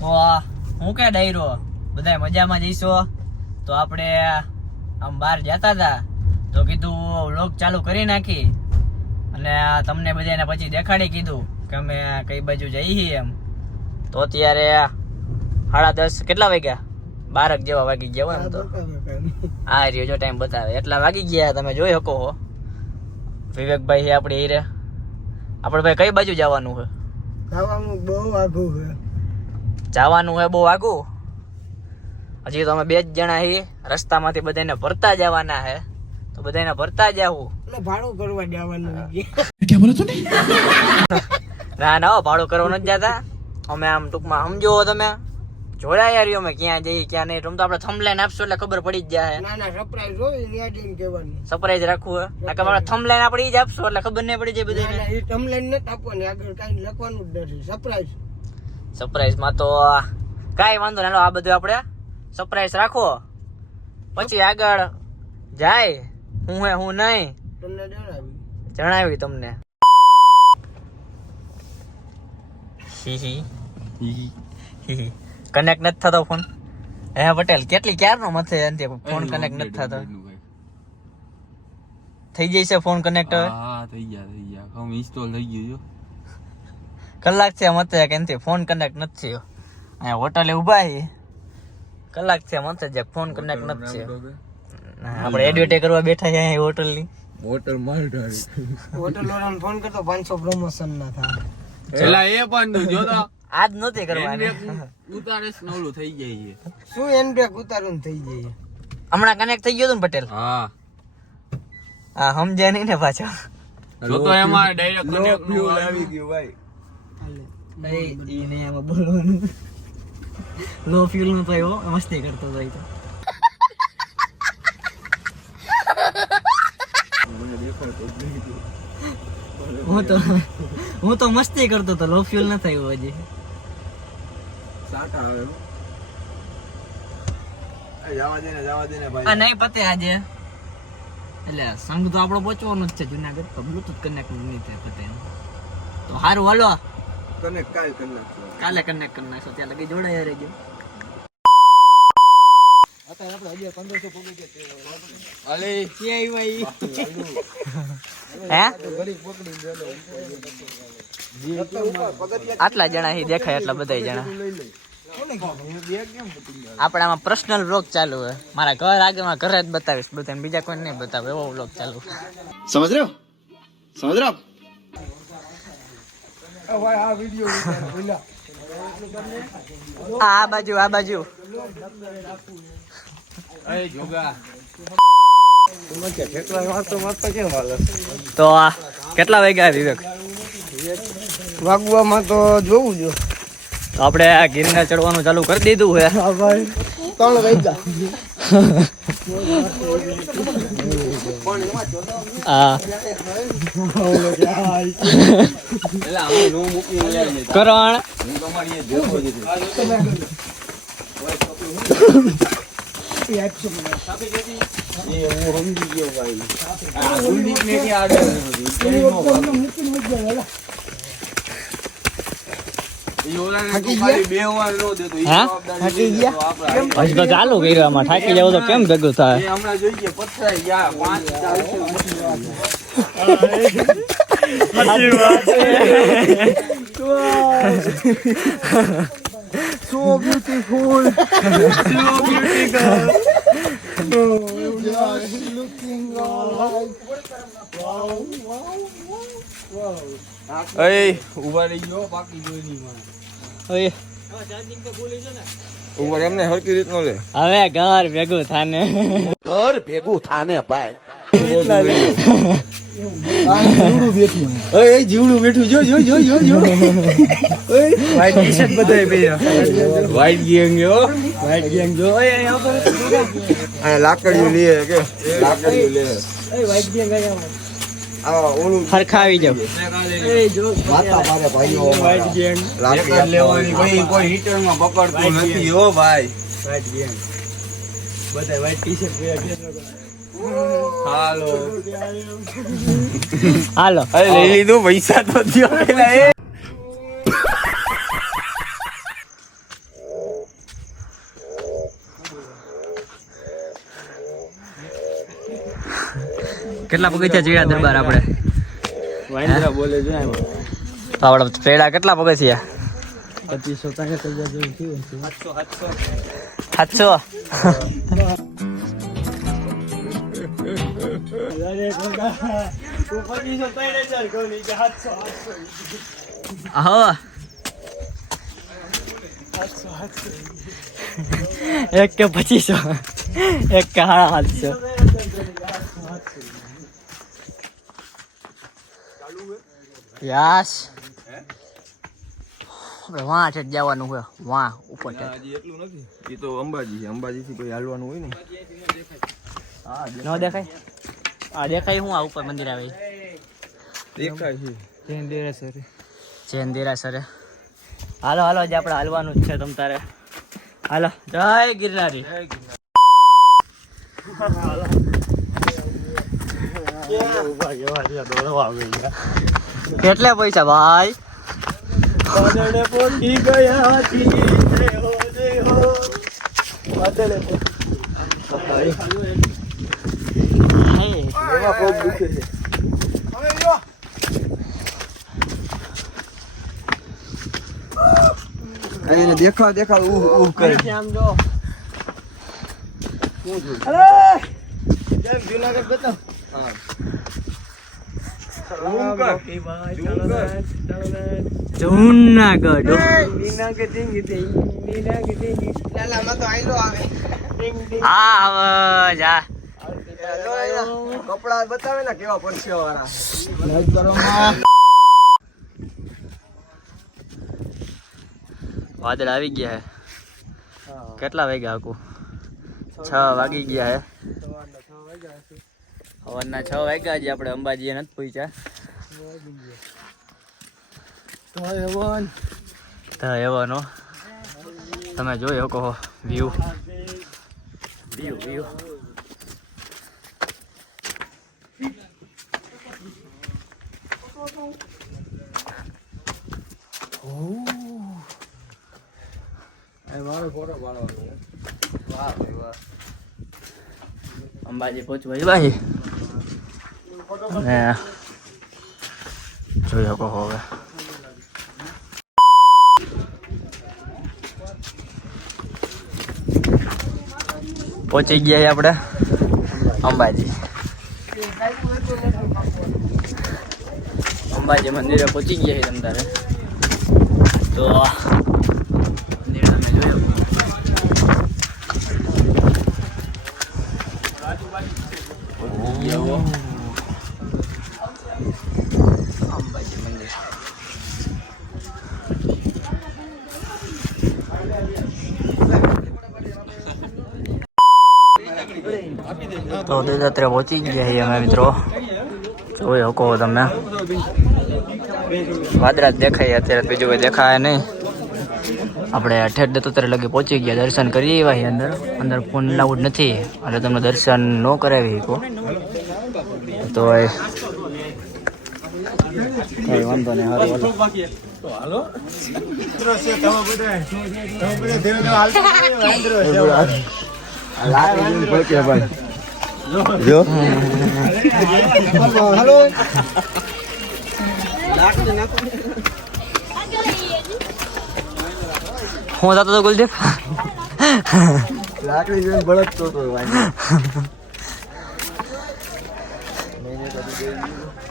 તો હું કે ડાયરો બધા મજામાં જઈશો તો આપણે આમ બહાર જતા હતા તો કીધું વ્લોગ ચાલુ કરી નાખી અને તમને બધાને પછી દેખાડી કીધું કે અમે કઈ બાજુ જઈએ એમ. તો અત્યારે 10:30 કેટલા વાગ્યા 12 જેવા વાગી ગયા એમ. તો આ રહ્યો જો ટાઈમ બતાવે એટલા વાગી ગયા તમે જોઈ શકો છો. વિવેકભાઈ છે આપણે હીરે. આપણે ભાઈ કઈ બાજુ જવાનું છે? જવાનું છે બહુ આગું. હજી તો અમે 2 જ જણા છીએ. રસ્તામાંથી બધાને ભરતા જવાના છે તો બધાને ભરતા જાવું. ભાડું કરવા જવાનું. ના ભાડું કરવા નથી જતા અમે. આમ ટૂંકમાં સમજો તમે જોડાયા રહ્યો અમે ક્યાં જઈએ ક્યાં નહીં. તો આપણે થંબલાઈન આપશું એટલે ખબર પડી જ જાય. સરપ્રાઈઝ રાખવું હે કે આપણે થંબલાઈન આપણે ઈ જ આપશું એટલે ખબર નહીં પડી જાય બધાને. થંબલાઈન નથી આપવાની, આગળ કાઈ લખવાનું જ નથી. સરપ્રાઈઝ માં તો કાઈ વાંધો નહીં. આ બધું આપણે સરપ્રાઈઝ રાખો પછી આગળ જાય હું હે હું નહીં તમને જણાવી તમને. કનેક્ટ નથી થતો ફોન. હે પટેલ કેટલી ક્યારનો મથે અંતે ફોન કનેક્ટ નથી થતો. થઈ જશે ફોન કનેક્ટ હવે? હા થઈ ગયા હું ઇન્સ્ટોલ થઈ ગયું. કલાક છે મતે કે એનથી ફોન કનેક્ટ નથી થયો. અહીંયા હોટલે ઊભા છે કલાક છે મતે જે ફોન કનેક્ટ નથી થયો. આપણે એડવર્ટાઈઝ કરવા બેઠા છે અહીંયા હોટલની. હોટલ માલધારી હોટલ વાળાને ફોન કરતો 500 પ્રમોશન ના થાય. એલા એ પણ જો તો આજ નથી કરવાની. ઉતારે નવલું થઈ જાય છે. શું એનબેક ઉતારું થઈ જાય. હમણાં કનેક્ટ થઈ ગયો હતું ને પટેલ? હા સમજ્યા નહીં ને પાછો. જો તો એમાં ડાયરેક્ટ કનેક્ટ આવી ગયું ભાઈ. ઈ નહીં આમાં બોલવાનું. લો ફ્યુલ નો પાયો મસ્તી કરતો હતો ઈ તો. હું તો મસ્તી કરતો હતો. લો ફ્યુલ ન થયું હજી. સાટા આવે જવા દે ને ભાઈ. આ નહીં પતે આજે. એટલે સંઘ તો આપણો પહોંચવાનો જ છે જુનાગઢ. તો બ્લુટૂથ કનેક્ટ નહીં થાય પતે. તો સારું હાલો કનેક્ટ કાલ કરી નાખજો. કાલે કનેક્ટ કરી નાખશો. ત્યાં લગી જોડાયા રહેજો. અત્યારે આપણે 1500 પગી ગયા. અલે ક્યાં આવ્યા હે? આટલા જણા અહીં દેખાય એટલા બધા જણા. આપણામાં પર્સનલ વ્લોગ ચાલુ હે. મારા ઘર આગળમાં ઘરે જ બતાવીશ બધાને, બીજા કોઈ નહીં બતાવે એવો વ્લોગ ચાલુ. સમજ રહ્યો આ વિડિયો આ બાજુ એ જોગા તો કેટલા વાગ્યા વિવેક? વાગવામાં તો જોવું જો. તો આપણે ગિરનાર ચડવાનું ચાલુ કરી દીધું છે. હા ભાઈ 3 વાગ્યા. એલા અમે નો મૂકી લે કરણ હું તમારી એ જોતો જ હતો. એ હું સમજી ગયો ભાઈ. આ ગુંડી ને કે આડે થાકી ગયા? હજી તો ચાલુ કર્યું. આમાં થાકી જાવ તો કેમ ભેગું થાય? હમણાં જોઈએ પથરાઈ ગયા 5 So beautiful. Looking alright. Wow. એ ઉભા રહી ગયો બાકી જોઈ નહીં મને. ઓય ઉભા એમને હરકી રીત નો લે. હવે ઘર ભેગું થાને ભાઈ. જીવડું બેઠું જો વ્હાઈટ ટી-શર્ટ બધાય પહેર્યા. વ્હાઈટ ગેંગ જો. આ લાકડીઓ લે કે લાકડીઓ લે. આ ઓલું હરખાવી જાવ. માતા મારે ભાઈઓ લાકડી લેવાની કોઈ હીટરમાં પકડતું નથી હો ભાઈ. બધા વ્હાઈટ ટી-શર્ટ પહેર્યા. હાલો અરે લઈ લીધું પૈસા તો દ્યો પેલા. એ કેટલા પગથિયા ચડ્યા દરબાર આપણે? વાંદરા બોલે જો એમાં. તો આપણે ચડ્યા કેટલા પગથિયા? 2500 જેવું થયું છે. 700. હા એક કે 2500 એક કે 750. યસ આપણે વાં છે જવાનું હોય વાં ઉપર છે. હજી એટલું નથી. એ તો અંબાજી છે. અંબાજીથી કોઈ હાલવાનું હોય ને. ન દેખાય આ દેખાય હું આ ઉપર મંદિર આવે દેખાય છે. જૈન દેરાસરે. હાલો હાલો જે આપણે હાલવાનું જ છે તમ તારે. હાલો જય ગિરનારી. કેટલા પૈસા ભાઈ? દેખાવ દેખાવ ઉહ કરે. જુનાગઢ બતાવ. જૂનાગઢ લાલામાં તો આયલો આવે. હા હવે જા કપડા બતાવે ને કેવા પરસ્યો વાળા. વાદળ આવી ગયા હે. કેટલા વાગ્યા આકુ? 6 વાગી ગયા હે. સવારના 6 વાગ્યા હજી આપણે અંબાજી નથી પહોંચ્યા. તો એવાનો તમે જોઈ શકો વ્યૂ વ્યૂ વ્યૂ. અંબાજી પહોંચવા ભાઈ ને જોઈ શકો હવે. પહોંચી ગયા આપણે અંબાજી. અંબાજી મંદિરે પહોંચી ગયા છે તમ તારે. તો મંદિર તમે જોયું. અંબાજી મંદિર. તો અત્યારે પહોંચી ગયા છીએ અમે મિત્રો. જોઈ શકો તમે વાદળા જ દેખાય અત્યારે, બીજું કોઈ દેખાય નહીં. આપણે ઠેઠ અત્યારે લગી પહોંચી ગયા. દર્શન કરી આવ્યા અંદર. અંદર ફોન લાઉડ નથી એટલે તમને દર્શન ન કરાવી શકો. તો કઈ વાંધો નહીં. હાલો જો હાલો. હું જતો તો કુલદીપ. લાકડી જોઈને ભડકતો હતો.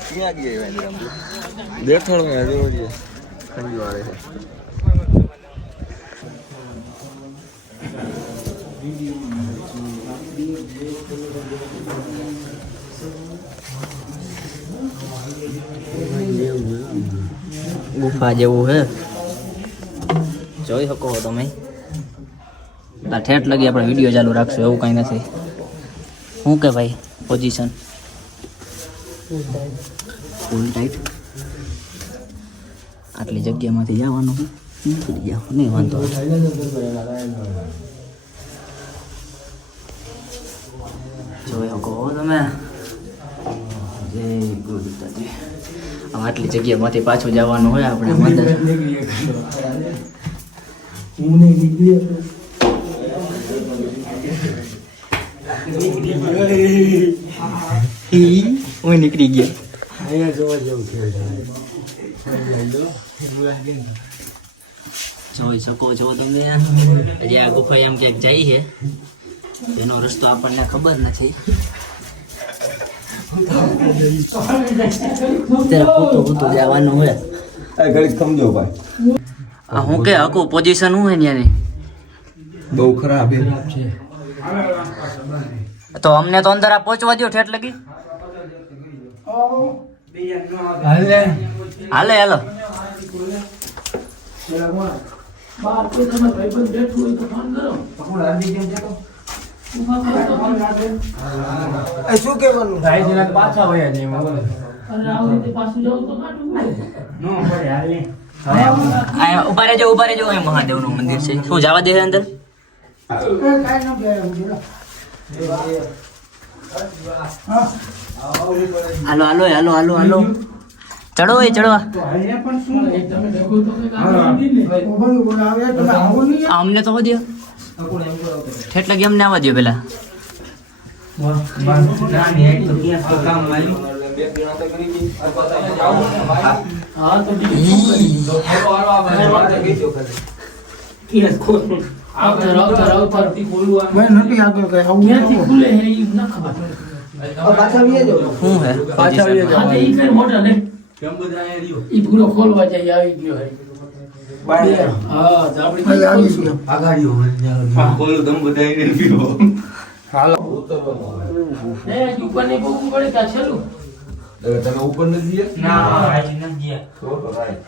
ક્યાં ગયા દેખાડવા જોઈએ ઠંડી વાળે છે. ગુફા જેવું છે જોઈ શકો તમે. ઠેઠ લગી આપણે વિડીયો ચાલુ રાખશું એવું કઈ નથી. શું કે ભાઈ પોઝિશન ફૂલ ટાઈટ. આટલી જગ્યામાંથી જવાનું નીકળી જાવ નહીં વાંધો. જોઈ શકો તમે. જય ગુરુદાજી. આટલી જગ્યામાંથી પાછું જવાનું હોય આપણે મંદિર. હું નીકળી ગયો. અહીંયા જોવા જેવું છે જોઈ શકો છો તમે હજી આ ગુફા એમ ક્યાંક જાય છે એનો રસ્તો આપણને ખબર નથી. અત્યારે જવાનું હોય ઘડીક સમજો ભાઈ આ હું કે આખું પોઝિશન હું હે ત્યાંની બહુ ખરાબ છે. તો અમને તો અંદર આ પહોંચવા દો ઠેઠ લગી. હાલે હાલો શું કહેવાનું ઉભા રહેજો એ મહાદેવનું મંદિર છે. શું જવા દે અંદર? હાલો હાલો હાલો હાલો હાલો ચડો એ ચડવા. અમને તો દો ઠેઠ લગી અમને આવવા દો પેલા.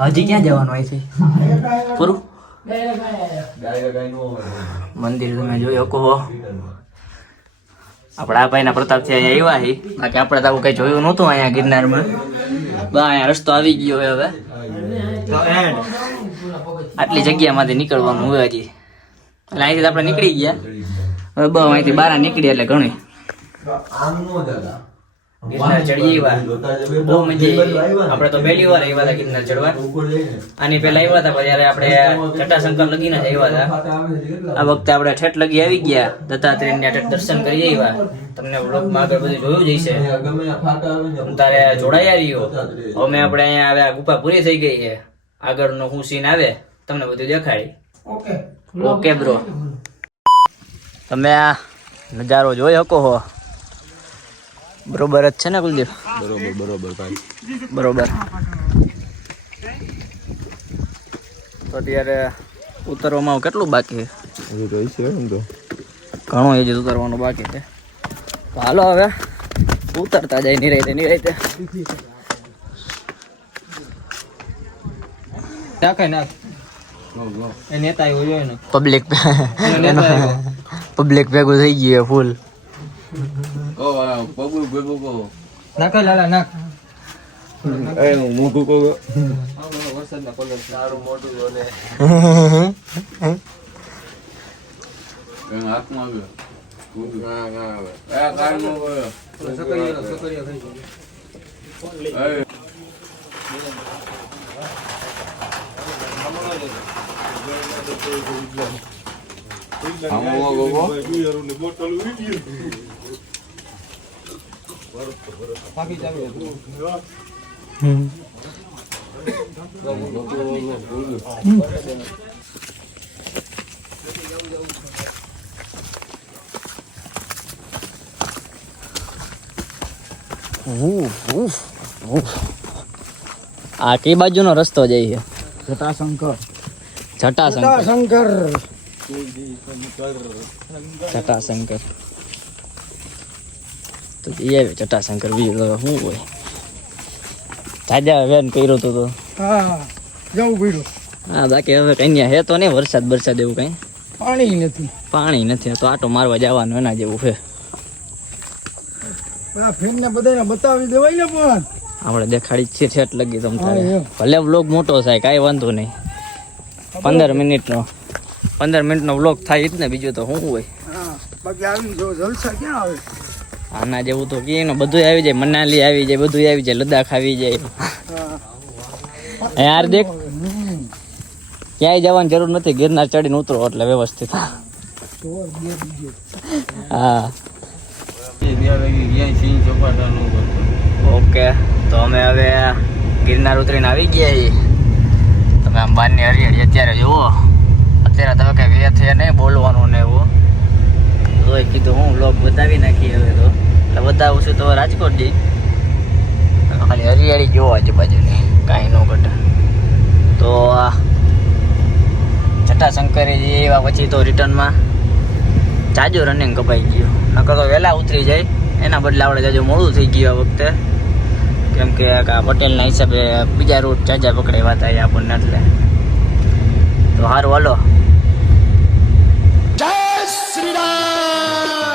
હજી ક્યાં જવાનું અહીંથી પૂરું મંદિર તમે જોઈ શકો આપણા ભાઈના પ્રતાપથી અહીંયા આવ્યા હી. બાકી આપણે તો આવું કઈ જોયું નહોતું અહીંયા ગિરનારમાં. અહીંયા રસ્તો આવી ગયો હવે. આટલી જગ્યામાંથી નીકળવાનું હોય હજી. એટલે અહીંથી આપણે નીકળી ગયા હવે અહીંથી બહાર નીકળી એટલે ઘણી ગિરનાર ચડી આવ્યા. બહુ મજા આવી. આપણે તો પહેલી વાર આવ્યા હતા ગિરનાર ચડવા. આની પહેલા આવ્યા હતા જયારે આપણે જટાશંકર લગીને જ આવ્યા હતા. આ વખતે આપણે ઠેઠ લગી આવી ગયા દત્તાત્રેયના દર્શન કરી આવ્યા. તમને વ્લોગમાં આગળ બધું જોયું જ હશે. તારે જોડાયા રહ્યો. હવે આપણે અહીંયા આવ્યા ગુફા પૂરી થઈ ગઈ છે. આગળનો શું સીન આવે તમને બધું દેખાડી. ઓકે બ્રો તમે આ નજારો જોઈ શકો છો. બરોબર જ છે ને કુલદીપ? બરોબર ભાઈ બરોબર. તો અત્યારે ઉતરવામાં કેટલું બાકી છે? ઘણું એ જ ઉતરવાનું બાકી છે. તો હાલો હવે ઉતરતા જાય નિરાયતે. પબ્લિક ભેગું થઈ ગયું ફૂલ. નાખ લાલા નાખ મોટું કહું આ કઈ બાજુનો રસ્તો જાય છે? જટાશંકર તો એ આવે જટાશંકર બીજું તો શું હોય? તાજા વેન કર્યો તો જવું પડ્યું. હા બાકી હવે કઈ હે તો નહીં. વરસાદ એવું કઈ પાણી નથી તો આટો મારવા જવાનું એના જેવું છે. ફ્રેન્ડ ને બધાને બતાવી દેવાય ને પણ આપણે દેખાડી છે ઠેઠ લગી તમ તારે. ભલે વ્લોગ મોટો થાય કાંઈ વાંધો નહીં. 15 મિનિટનો વ્લોગ થાય જ ને. બીજું તો શું હોય? બાકી આવી જો જલસા ક્યાં આવે? આના જેવું તો કે બધું આવી જાય. મનાલી આવી જાય, બધું આવી જાય, લદ્દાખ આવી જાય. યાર દેખ ક્યાંય જવાની જરૂર નથી. ગિરનાર ચડીને ઉતરો એટલે વ્યવસ્થિત. હા ઓકે, તો અમે હવે ગિરનાર ઉતરીને આવી ગયા છીએ. તમે આમ બહારની હરિયાળી અત્યારે જુઓ. અત્યારે તમે કઈ વે થયા નહીં બોલવાનું ને એવું. તો એ કીધું હું વ્લોગ બતાવી નાખી હવે તો. એટલે બતાવું છું તો રાજકોટ જઈ. ખાલી હરિયાળી જોવો આજુબાજુની, કાંઈ ન ઘટે. તો જટાશંકરી એવા પછી તો રિટર્નમાં જાજો રનિંગ કપાઈ ગયું. નકર તો વહેલા ઉતરી જાય, એના બદલે આપણે જાજો મોડું થઈ ગયું આ વખતે. કેમ કે પટેલના હિસાબે બીજા રૂટ જાજા પકડાવ્યા હતા આપણને. એટલે તો સારું હાલો. જય શ્રી રામ.